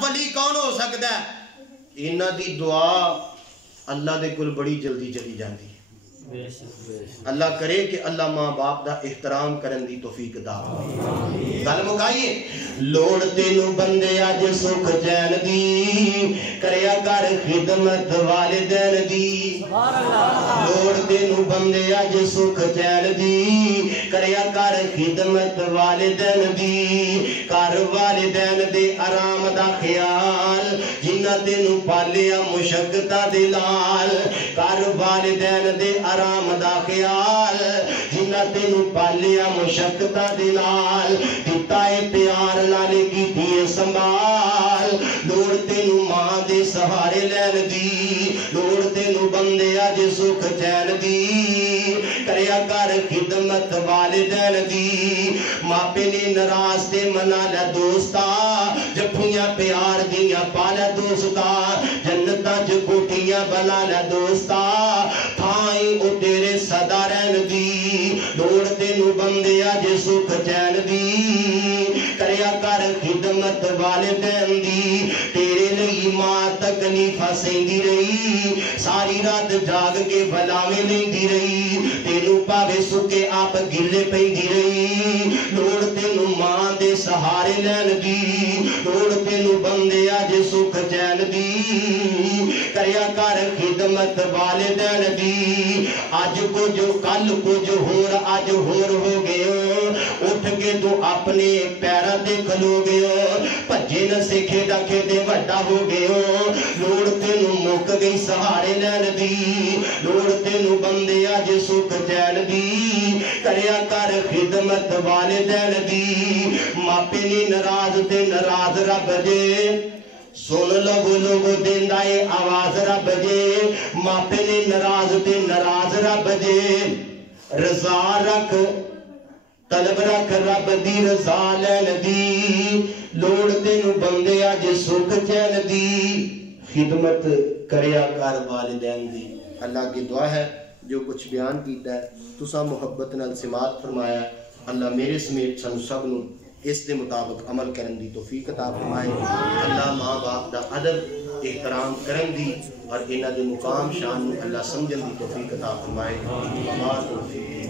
ولی کون ہو سکتا ہے؟ انہاں دی دعا اللہ دے کول بڑی جلدی چلی جاندی ہے۔ اللہ کرے کہ اللہ ماں باپ دا احترام کرن دی توفیق عطا فرمائے۔ گل مکائیے، لوڑ تینوں بندے اج سکھ چین دی، کریا کر خدمت والدین دی۔ لوڑ تینوں بندے اج سکھ چین دی، کریا کر خدمت والدین دی۔ کر والدین دے آرام دا خیال، جنہ تینوں پالیا مشقتاں دے نال۔ کر والدین دے آرام دا خیال، جنہ تینوں پالیا مشقتاں دے نال۔ دتا اے پیار نالے کیتی اے سنبھال، لوڑ تینوں ماں دے سہارے لین دی۔ لوڑ تینوں بندے اج سکھ چین دی، کریا کر خدمت والدین دی۔ ماپے نے ناراض تے منا لے دوستا، جفیاں پیار دیاں پالا دوستا۔ جنتاں چ کوٹیاں بنا لے دوستا، تھائیں او تیرے صدا رہن دی۔ لوڑ تینوں بندے اج سکھ چین دی، کریا کر خدمت والدین دی۔ تیرے لئی ماں تکلیفاں سہندی رہی، ساری رات جاگ کے بلاویں لیندی رہی۔ تینوں پاوے سکے آپ گلے پیندی رہی۔ لوڑ تینوں ماں دے سہارے لین دی۔ لوڑ تینوں بندے اج سکھ چین دی، کریا کر خدمت والدین دی۔ اج کچھ کل کچھ ہور اج ہور ہو گئے، اٹھ کے تو اپنے پیراں تے کھلو گئے۔ بھجے نہ سکھے دا کھیتے وڈا ہو گئے، لوڑ تینوں مک گئی سہارے لین دی۔ لوڑ تینوں بندے اج سکھ چین دی، کریا کر خدمت والدین دی۔ ماپے نے ناراض تے ناراض رب جے، سن لو لوگ دیندا اے آواز رب جے۔ ماپے نے ناراض تے ناراض رب جے، رضا رکھ طلب رکھ رب دی رضا لین دی۔ لوڑ تینوں بندے اج سکھ چین دی، خدمت کریا کر والدین دی۔ اللہ کی دعا ہے جو کچھ بیان کیتا ہے تساں محبت نال سماعت فرمایا، اللہ میرے سمیت سن سب نوں اس دے مطابق عمل کرن دی توفیق عطا فرمائے۔ اللہ ماں باپ دا ادب احترام کرن دی اور انہاں دے مقام شان نوں اللہ سمجھن دی توفیق عطا فرمائے۔